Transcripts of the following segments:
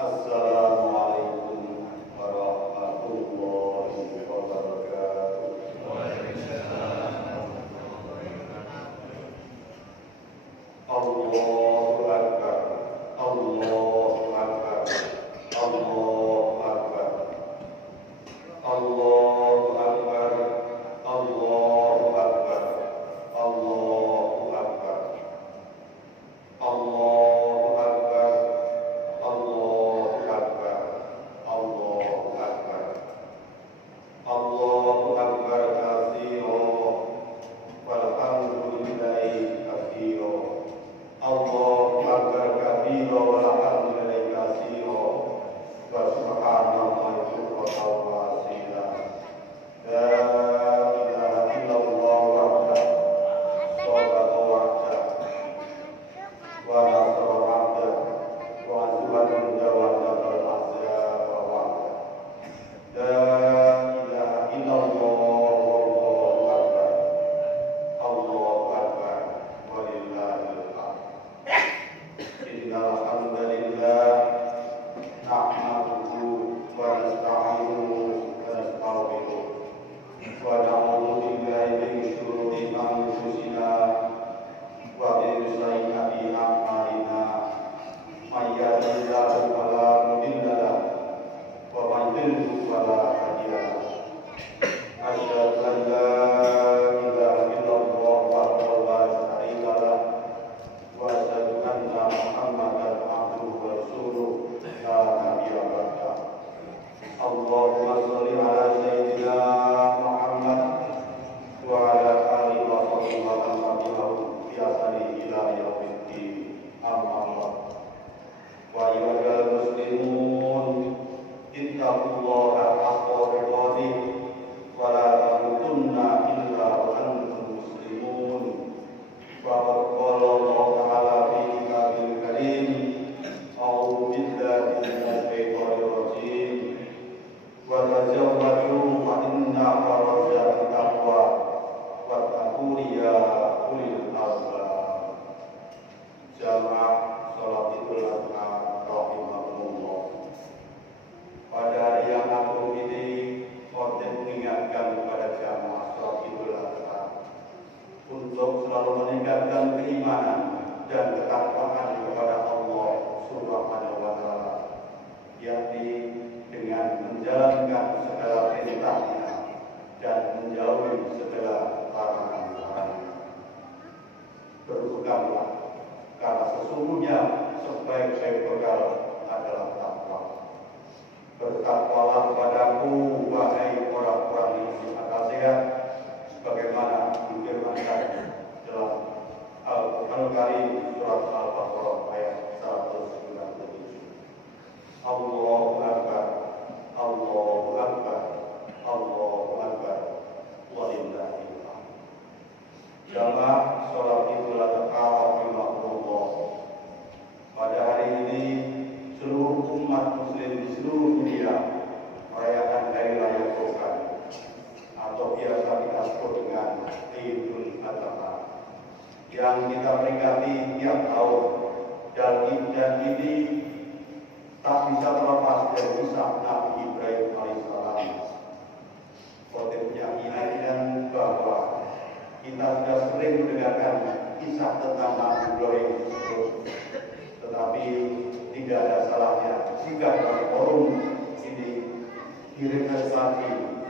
Assalamualaikum warahmatullahi wabarakatuh. Allahu Akbar, Allahu Akbar, Allahu Akbar, Allahu Akbar, Allahu Akbar, Allahu Akbar, Allahu Akbar, Allahu Akbar, Allahu Akbar, Allahu Akbar katsira, walhamdulillahi katsira, Allahu Akbar kabira, walhamdulillahi katsira, wa subhanallahi bukratan wa asila. La ilaha illallah wahdahu, shadaqa wahdahu, wa nasara abdahu, wa azwajan jawadan al-ahzaba wahdahu. La ilaha illallah wallahu akbar, Allahu akbar, walillahil hamd. Innal hamdalillah nahmaduhu wa nasta'inuhu wa nastaghfiruh wa na'udzu billahi min shururi anfusina wa min sayyiati a'malina. May yahdihillahu fala mudilla lahu wa may yudlil fala hadiya lahu. Asyhadu an la ilaha illallah wahdahu la syarika lahu wa asyhadu anna Muhammadan abduhu wa rasuluh la nabiyya ba'dahu. Allahumma shalli ala sayyidina Muhammad wa ala alihi wa sahbihi wa man tabi'ahum bi ihsanin ila yaumiddin. Amma ba'd. Wa ayyuhal muslimun, ittaqullaha haqqa tuqatih wa la tamutunna illa wa antum muslimun. Faqad qala Allah ta'ala fi kitabil karim, a'udzu billahi minasy syaithanir rajim. Wa tazawwadu fa inna khairaz taqwa wattaqun ya ulil albab. Jamaah salat Idul Adha rahimakumullah. Pada hari yang agung ini, khotib mengingatkan kepada jamaah salat Idul Adha untuk selalu meningkatkan keimanan dan ketakwaan kepada Allah Subhanahu wa taala, yakni dengan menjalankan segala perintahnya dan menjauhi segala larangan-larangannya. Berpeganlah, karena sesungguhnya sebaik-baik bekal adalah takwa. Bertakwalah kepadaku, wahai orang-orang yang berakal sehat, sebagaimana difirmankan dalam Al-Qur'an Karim surat Al-Baqarah ayat 197. Allahu Akbar, Allahu Akbar, Allahu Akbar, walillahil hamd. Jamaah salat Idul Adha rahimahumullah. Pada hari ini seluruh umat muslim di seluruh dunia merayakan hari raya Kurban atau biasa kita sebut dengan Idul Adha yang kita peringati tiap tahun, dan ini tak bisa terlepas dari kisah Nabi Ibrahim alaihissalam. Khotibnya ingatkan bahwa kita sudah sering mendengarkan kisah tentang Nabi Ibrahim tersebut, tetapi tidak ada salahnya jika dalam forum ini direfleksi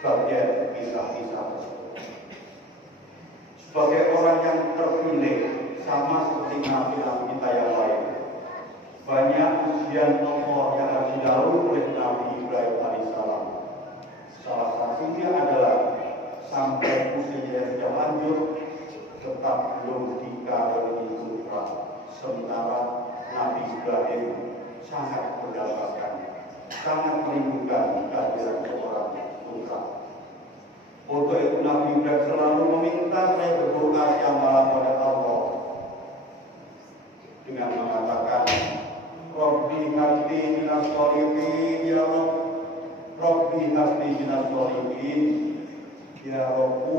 bagian kisah-kisah tersebut. Sebagai orang yang terpilih, sama seperti nabi-nabi kita yang lain, banyak ujian Allah yang harus dilalui oleh Nabi Ibrahim alaihissalam. Salah satunya adalah sampai usianya yang sudah lanjut tetap belum dikaruniai putra, sementara Nabi Ibrahim sangat mendapatkan, sangat merindukan kehadiran seorang putra. Untuk itu Nabi Ibrahim selalu meminta, saya berdoa yang maha pada Allah dengan mengatakan, Rabbi habli minas sholihin ya Rabb, Rabbi habli minas sholihin ya Rabbu,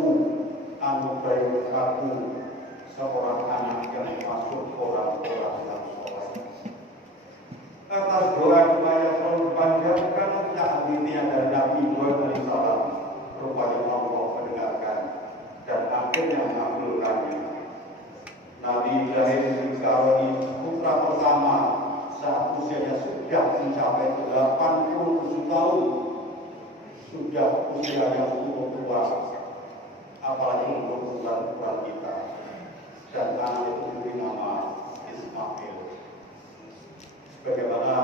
anugerahi aku seorang anak yang masuk orang-orang yang soleh. Kata akhirnya mengabulkannya. Nabi Ibrahim dikaruniai putra pertama saat usianya sudah mencapai 87 tahun, sudah usia yang cukup tua, apalagi untuk ukuran kita. Dan anak itu diberi nama Ismail. Bagaimana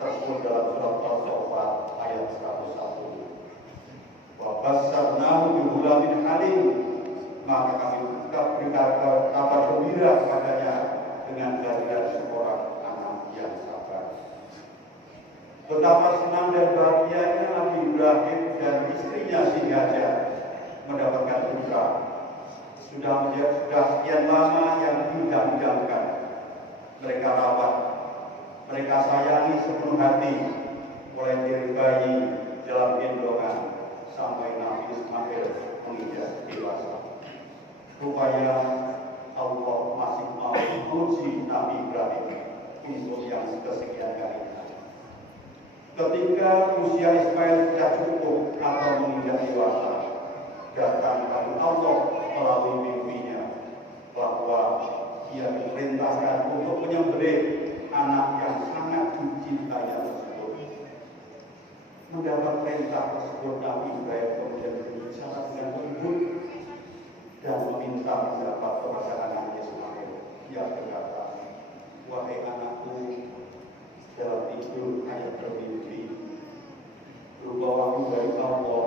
tersebut dalam surat Al-Sofat ayat 101. Wa basyarnahu bi ghulamin halim, maka kami berikan kabar gembira kepadanya dengan kehadiran seorang anak yang sabar. Betapa senang dan bahagianya Nabi Ibrahim dan istrinya Siti Hajar mendapatkan putra. Sudah sekian lama yang diidam-idamkan. Mereka rawat, mereka sayangi sepenuh hati, mulai dari bayi dalam gendongan sampai Nabi Ismail menginjak dewasa. Rupanya Allah masih mau menguji Nabi Ibrahim untuk yang kesekian kalinya. Ketika usia Ismail sudah cukup atau menginjak dewasa, datang dari Allah melalui mimpinya bahwa ia diperintahkan untuk menyembelih anak yang sangat dicintainya tersebut. Mendapat perintah tersebut, Nabi Ibrahim kemudian berbicara dengan lembut dan meminta pendapat kepada anak Ismail. Ia berkata, wahai anakku, dalam tidur ayat bermimpi berupa wahyu dari Allah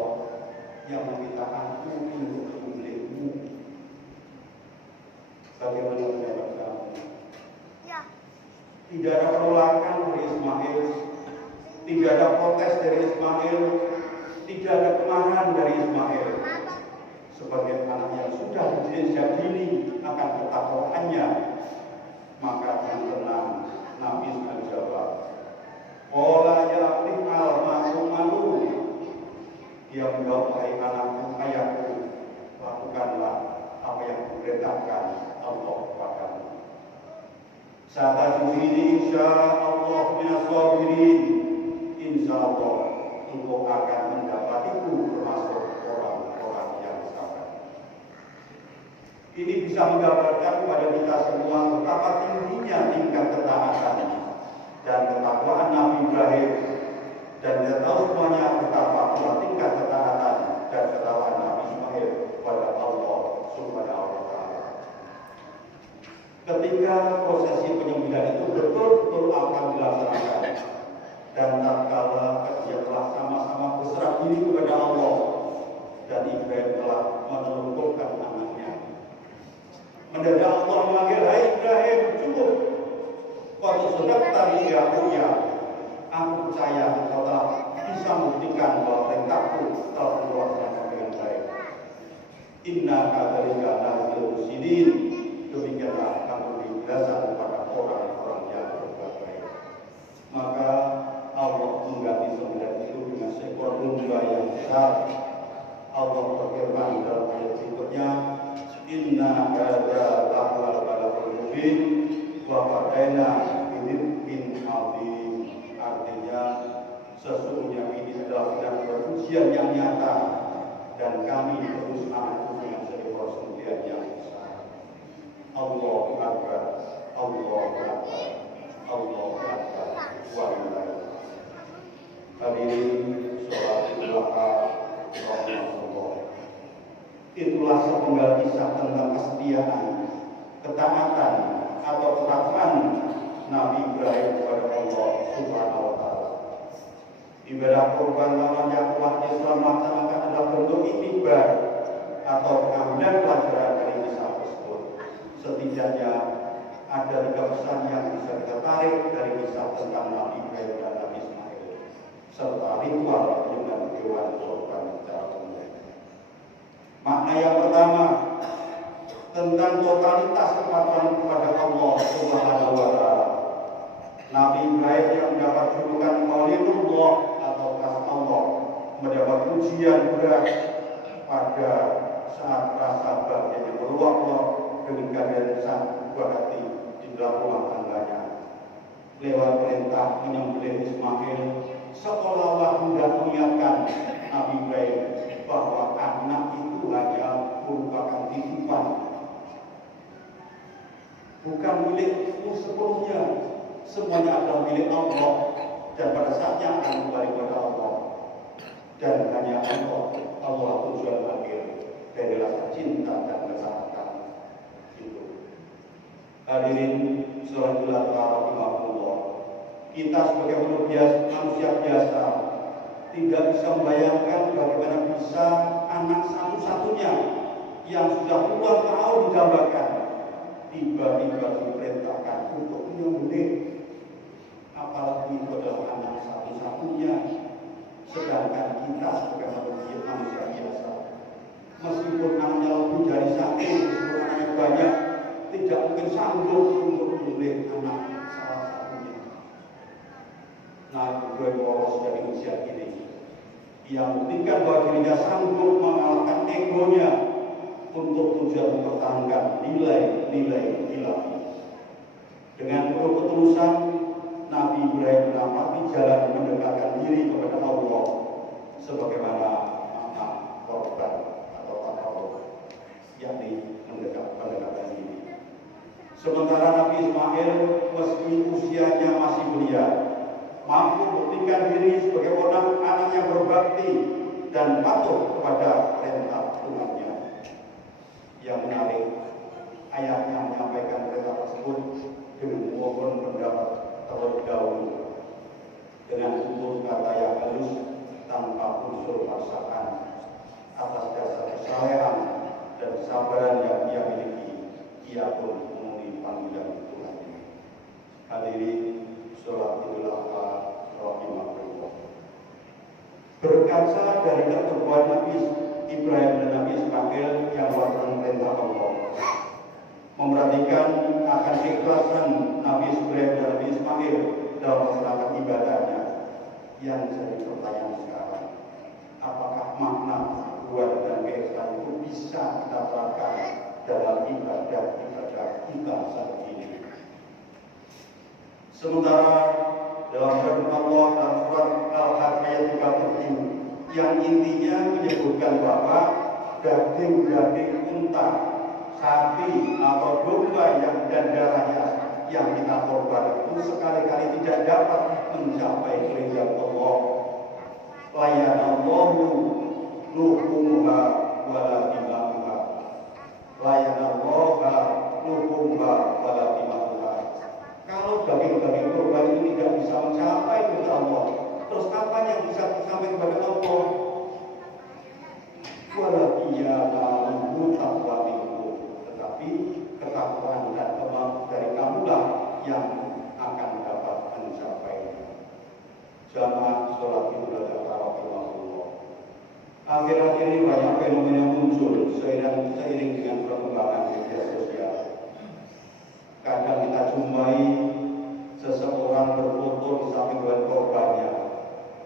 yang meminta aku untuk menyembelihmu. Bagaimana pendapat kamu? Tidak ada penolakan dari Ismail, tidak ada protes dari Ismail, tidak ada kemarahan dari Ismail. Sebagai anak yang sudah dididik sejak dini akan ketakwaannya, maka dengan tenang Nabi Ismail jawab, "Qala ya if'al ma'lumalu." Dia menjawab, wahai anakku, ayahku, lakukanlah apa yang diperintahkan Allah kepadamu. Satajiduni insyaallah minas sabirin. Insyaallah engkau akan mendapatiku termasuk orang-orang yang sabar. Ini bisa menggambarkan kepada kita semua betapa tingginya tingkat ketaatan dan ketakwaan Nabi Ibrahim, dan kita tahu semuanya betapa pula tingkat ketaatan dan ketakwaan Nabi Ismail kepada Allah Subhanahu wa Ta'ala. Ketika prosesi penyembelihan itu betul-betul akan dilaksanakan, dan tatkala dia telah sama-sama berserah diri kepada Allah, dan Ibrahim telah menelungkupkan anaknya, mendadak Allah memanggil, hai Ibrahim, cukup. Waktu sudah tadi ya punya, aku percaya engkau telah bisa membuktikan bahwa perintahku telah dilaksanakan dengan baik. Inna kadzalika najzil muhsinin. Demikianlah kami beri balasan kepada orang-orang yang berbuat baik. Maka Allah mengganti sembelihan itu dengan seekor domba yang besar. Allah berfirman dalam ayat berikutnya, Inna hadza lahul balagul mubin wa fadaina bidzikrin azim. Artinya sesungguhnya ini adalah ujian yang nyata, dan kami terus akan dengan seekor sembelihan yang besar. Allahu Akbar, Allahu Akbar, Allahu Akbar, walillahi. Hadirin sholat duha Rasulullah. Itulah sepenggal kisah tentang kesetiaan, ketaatan atau ketakwaan Nabi Ibrahim kepada Allah Subhanahu wa Ta'ala. Ibadah kurban lawan yang umat Islam laksanakan adalah bentuk iktibar atau pengambilan pelajaran dari kisah tersebut. Setidaknya ada 3 pesan yang bisa kita tarik dari kisah tentang Nabi Ibrahim dan Nabi Ismail, serta ritual dengan hewan kurban secara umum. Makna yang pertama tentang totalitas kepatuhan kepada Allah Subhanahu wa Ta'ala. Nabi Ibrahim yang mendapat julukan Khalilullah atau kasih Allah mendapat ujian berat pada saat rasa bahagianya meluap-luap dengan kehadiran sang buah hati di dalam rumah tangganya. Lewat perintah menyembelih Ismail, seolah-olah hendak mengingatkan Nabi Ibrahim bahwa anak itu hanya merupakan titipan bukan milikmu sepenuhnya, semuanya adalah milik Allah, dan pada saatnya akan kembali kepada Allah. Dan hanya Allah tujuan akhir dari rasa cinta dan ketaatan itu. Hadirin sholatul rahimahullah, kita sebagai manusia biasa tidak bisa membayangkan bagaimana bisa anak satu-satunya yang sudah puluhan tahun didambakan tiba-tiba diperintahkan untuk menyembelih, apalagi itu adalah anak satu-satunya. Sedangkan kita sebagai manusia biasa, meskipun anaknya lebih dari satu, meskipun anaknya banyak, tidak mungkin sanggup untuk menyembelih anak salah satunya. Nah, gue poros dari usia ini yang membuktikan bahwa dirinya sanggup mengalahkan egonya untuk tujuan mempertahankan nilai-nilai ilahi. Dengan penuh ketulusan, Nabi Ibrahim menapaki jalan mendekatkan diri kepada Allah sebagaimana makna korban atau takarrub, yakni mendekatkan diri. Sementara Nabi Ismail meski usianya masih belia, mampu membuktikan diri sebagai anak yang berbakti dan patuh kepada perintah Tuhannya. Yang menarik, ayatnya menyampaikan perintah tersebut dengan mohon pendapat terlebih dahulu, dengan tutur kata yang halus tanpa unsur paksaan, atas dasar kesalehan dan kesabaran yang ia miliki, ia pun memenuhi panggilan Tuhan. Hadirin sholatul rahimahullah, berkaca dari keteguhan Nabi Ibrahim dan Nabi Ismail yang melakukan perintah Allah, memperhatikan akan keikhlasan Nabi Ibrahim dan Nabi Ismail dalam melaksanakan ibadahnya, yang jadi pertanyaan sekarang, apakah makna keteguhan dan keikhlasan itu bisa kita terapkan dalam ibadah kita saat ini? Sementara dalam firman Allah dalam surat Al-Hajj ayat 37 yang intinya menyebutkan bahwa daging-daging unta, sapi atau domba dan darahnya yang kita korban itu sekali-kali tidak dapat mencapai keridhaan Allah. Layanallahu luhumha wala dima'uha. Layanallahu luhumha wala dima'uha. Kalau daging-daging korban itu tidak bisa mencapai kepada Allah, terus apa yang bisa sampai kepada Allah? Walaupun taqwa minkum, tetapi ketakwaan dan kemampuan dari kamulah yang akan dapat mencapai. Jamaah sholat Idul Adha rahimahullah. Akhir-akhir ini banyak fenomena muncul seiring dengan perkembangan media sosial. Kadang kita jumpai seseorang berfoto di samping hewan korbannya,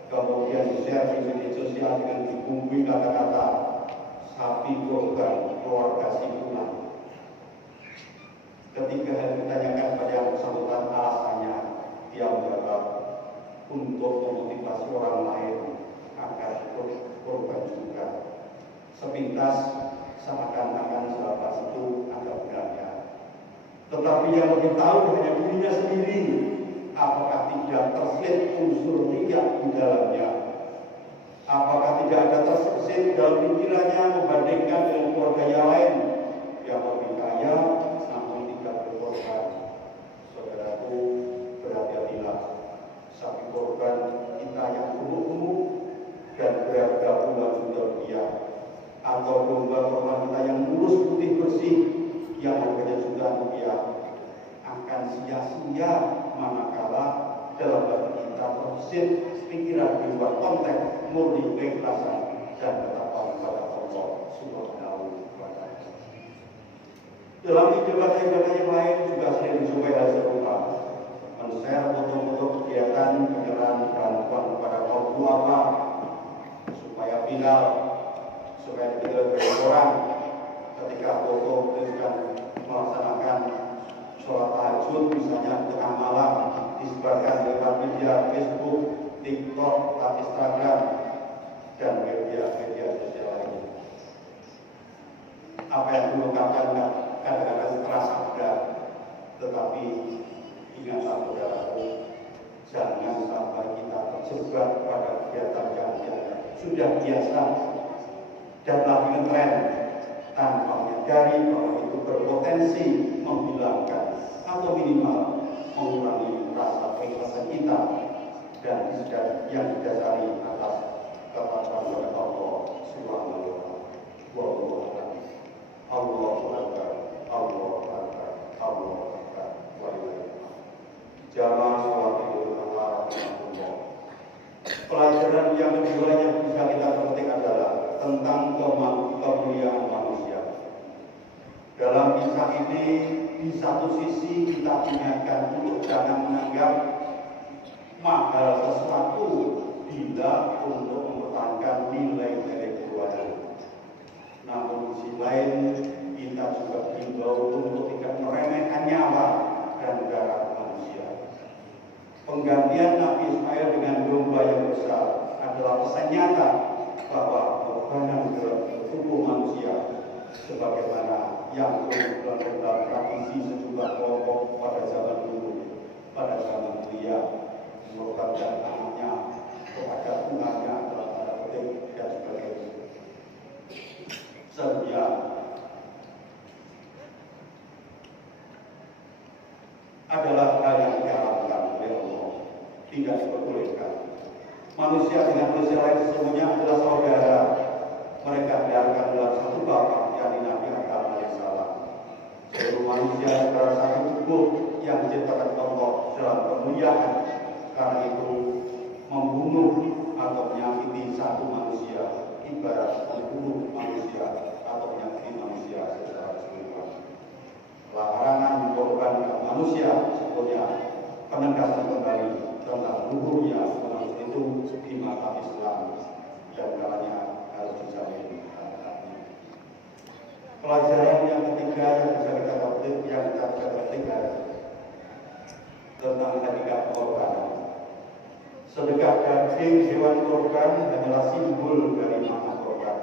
kemudian di-share di media sosial dengan dibumbui kata-kata sapi korban keluarga si fulan. Ketika ditanyakan pada yang bersangkutan alasannya, dia menjawab untuk memotivasi orang lain agar ikut korban juga. Sepintas seakan-akan sahabat itu ada benarnya. Tetapi yang lebih tahu hanya dirinya sendiri. Apakah tidak terselip unsur riya di dalamnya? Apakah tidak ada terselip dalam pikirannya membandingkan dengan keluarga yang lain yang lebih kaya namun tidak berkorban? Saudaraku, berhati-hatilah. Sapi korban kita yang gemuk-gemuk dan berharga puluhan juta rupiah, atau domba korban kita yang mulus putih bersih yang harganya jutaan rupiah, akan sia-sia manakala dalam hati kita terbesit pikiran di luar konteks murni keikhlasan dan ketakwaan kepada Allah Subhanahu wa Ta'ala. Dalam ibadah-ibadah yang lain juga sering dijumpai hal serupa, men-share foto-foto kegiatan penyerahan bantuan kepada kaum duafa supaya viral, supaya diketahui banyak orang ketika foto sedang melaksanakan sholat tahajud misalnya tengah malam disebarkan lewat media Facebook, TikTok, Instagram, dan media sosial lainnya. Apa yang diungkapkan kadang-kadang terasa mudah, Tetapi ingatlah saudaraku, jangan sampai kita terjebak pada kegiatan yang sudah biasa dan lagi tren tanpa menyadari bahwa itu berpotensi menghilangkan atau minimal mengurangi rasa keikhlasan kita dan yang didasari atas ketaatan kepada Allah Subhanahu wa Ta'ala. Allahu Akbar, Allahu Akbar, Allahu Akbar, walillahil hamd. Jamaah sholat Idul Adha. Pelajaran yang kedua yang bisa kita petik adalah tentang kemuliaan manusia. Dalam kisah ini, di satu sisi kita diingatkan untuk jangan menganggap mahal sesuatu bila untuk mempertahankan nilai-nilai keluarga. Namun di sisi lain, kita juga diimbau untuk tidak meremehkan nyawa dan darah manusia. Penggantian Nabi Ismail dengan domba yang besar adalah pesan nyata bahwa pengorbanan dalam tubuh manusia sebagaimana yang dalam tradisi sejumlah kelompok pada zaman dulu, pada zaman Buya, mengorbankan anaknya kepada Tuhannya dalam tanda petik dan sebagainya. Sebenarnya adalah hal yang diharamkan oleh Allah, tidak diperbolehkan. Manusia dengan manusia lain sesungguhnya adalah saudara. Mereka diarahkan dalam satu bapak, yakni Nabi Adam alaihissalam. Seluruh manusia adalah satu tubuh yang diciptakan Allah dalam kemuliaan. Karena itu membunuh atau menyakiti satu manusia ibarat membunuh manusia atau menyakiti manusia secara keseluruhan. Larangan mengorbankan manusia sebetulnya penegasan kembali tentang luhurnya manusia itu di mata Islam dan kalanya harus dijamin. Pelajaran yang ketiga yang bisa kita petik tentang hakikat pengorbanan. Sedekah daging hewan korban hanyalah simbol dari makna korban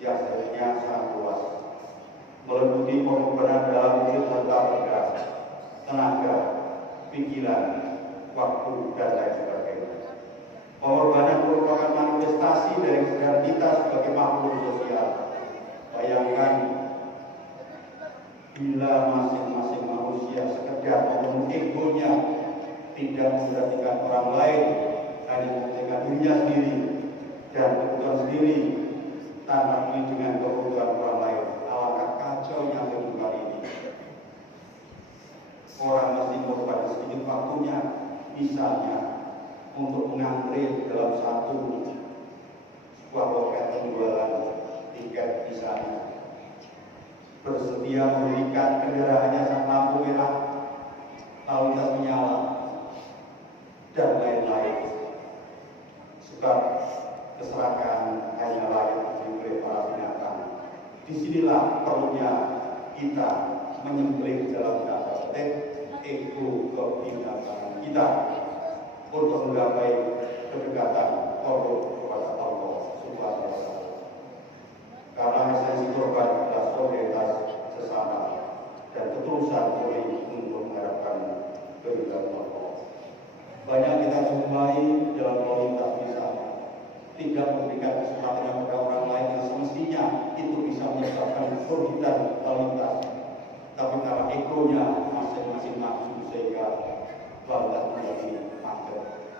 yang sebenarnya sangat luas, meliputi pengorbanan dalam wujud harta benda, tenaga, pikiran, waktu, dan lain sebagainya. Pengorbanan merupakan manifestasi dari kesadaran kita sebagai makhluk sosial. Bayangkan bila masing-masing manusia sekedar memenuhi egonya, tidak memperhatikan orang lain, hanya memperhatikan dirinya sendiri dan kebutuhan sendiri, tanpa dengan kebutuhan orang lain. Alangkah kacaunya kehidupan ini. Orang mesti mengorbankan sedikit waktunya, misalnya untuk mengantri dalam sebuah loket penjualan tiket misalnya, bersedia memberikan kendaraannya saat lampu merah, lalu lintas menyala, dan lain-lain. Sebab keserakahan hanyalah yang dimiliki para binatang. Disinilah perlunya kita menyembelih dalam tanda petik ego kebinatangan kita untuk menggapai kedekatan korup kepada Allah Subhanahu wa Ta'ala. Karena esensi korban adalah solidaritas sesama dan ketulusan polri untuk mengharapkan keridhaan Allah. Banyak kita jumpai dalam komunitas misalnya tidak memberikan kesempatan kepada orang lain yang semestinya itu bisa menyebabkan kesulitan lalu lintas, tapi karena egonya masing-masing nafsu sehingga lantas menjadi macet.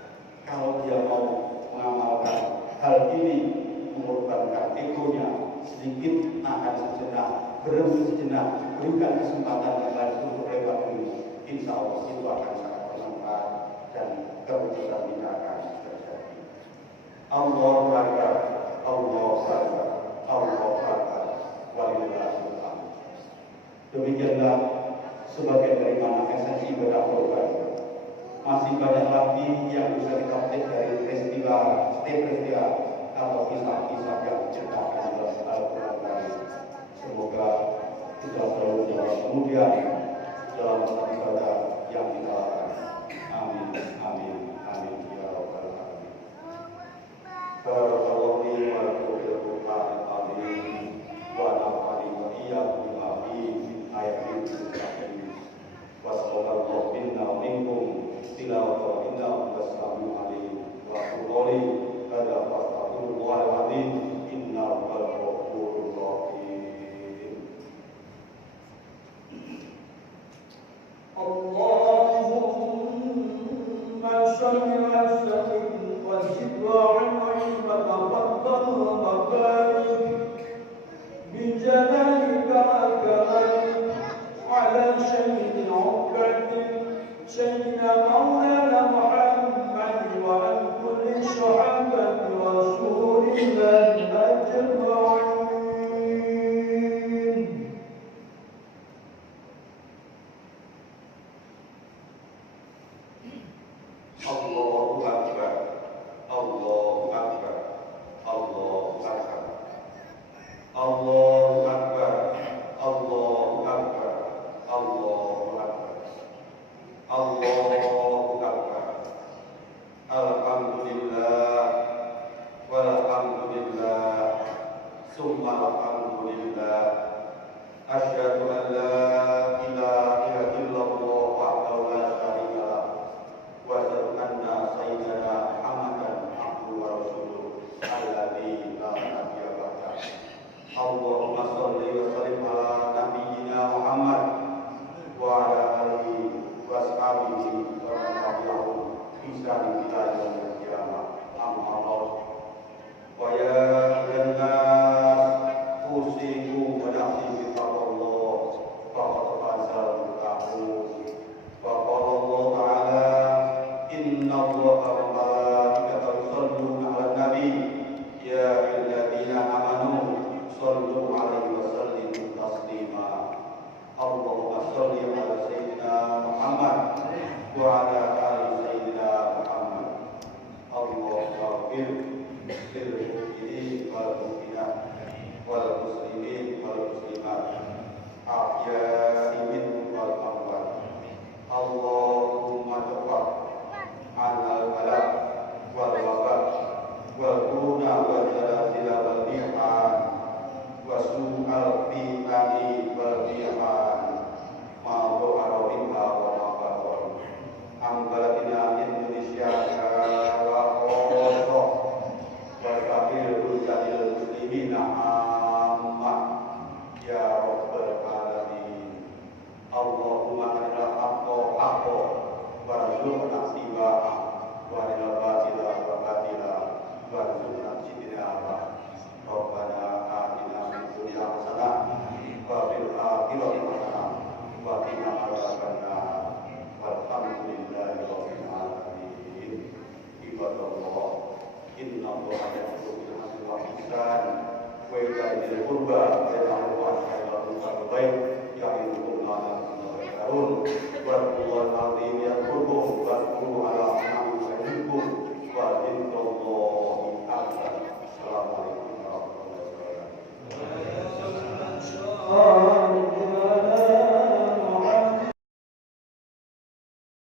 Kalau dia mau mengamalkan hal ini, mengorbankan egonya sedikit, akan sejenak, berhenti sejenak, berikan kesempatan yang lain untuk lewat dulu, insya Allah itu akan sangat bermanfaat dan kebetulan tidak akan terjadi. Allahu Akbar, Allahu Akbar, Allahu Akbar, walillahil hamd. Demikianlah sebagian dari mana esensi ibadah korban. Masih banyak lagi yang bisa kita petik dari peristiwa atau kisah-kisah yang diceritakan dalam Al-Quran Karim. Semoga kita selalu jawab kemudian dalam tempat ibadah yang kita lakukan. Amin, amin, amin, ya Rabbal Alamin. Barakallahu fi wa fil Qur'anil azim wa nafa'ani wa iyyakum bima fihi min ayatin اللهم صل وسلم وزد وعنعم وتفضل وبارك بجلالك وكرمك على سيد العباد سيدنا مولانا محمد وعن كل صحابة رسول الله أجمعين. Allahu Akbar, Allahu Akbar, Allahu Akbar, Allahu Akbar, Allahu Akbar, Allahu Akbar, Allahu Akbar. Alhamdulillah, walhamdulillah, summa alhamdulillah. Asyhadu an la ilaha illallah wahdahu la syarika lah. Wa asyhadu anna sayyidana Muhammadan abduhu wa rasuluh alladzi la nabiyya ba'dah. Allahumma shalli wa sallim ala nabiyyina Muhammad wa ala alihi wa ashabihi wa man tabi'ahum bi ihsanin ila yaumil qiyamah. Amma ba'd. Wa ya ayyuhan usikum wa nafsi bi taqwallah faqad fazal muttaqun. Wa qala Allah ta'ala inna Allaha wa malaikatahu yusholluna 'alan nabi ya ayyuhalladzina amanu shallu 'alaihi wa sallimu taslima. Allahumma shalli 'ala sayyidina Muhammad wa 'ala ali sayyidina Muhammad. Allahumma ighfir lil mu'minin wal mu'minat wal muslimin wal muslimat ahya'i minhum wal amwat. Allahumma taqabbal 'anal bala wal wabah wal quruna wal zalazila wal mi'an wa su'al fitani wal mi'an ma dhahara minha wa ma batan am baladina Indonesia wa qawsa wa kafirul jadil muslimina amma ya rabbal alamin. Allahumma arina haqqa haqqa warzuqna ittiba'ah wa arina batila wa batila warzuqna ijtinabah. Rabbana atina fid dunya hasanah wa fil akhirati hasanah wa qina adzabannar. Walhamdulillahi rabbil alamin. Ibadallah, inna Allaha ya'muru bil 'adli wal ihsan wa ita'i dzil qurba wa yanha 'anil munkari wal baghi ya'idukum la'allakum tadhakkarun. Wadhkurullaha al-'azim yadhkurkum wadhkuruhu 'ala ni'amihi yazidukum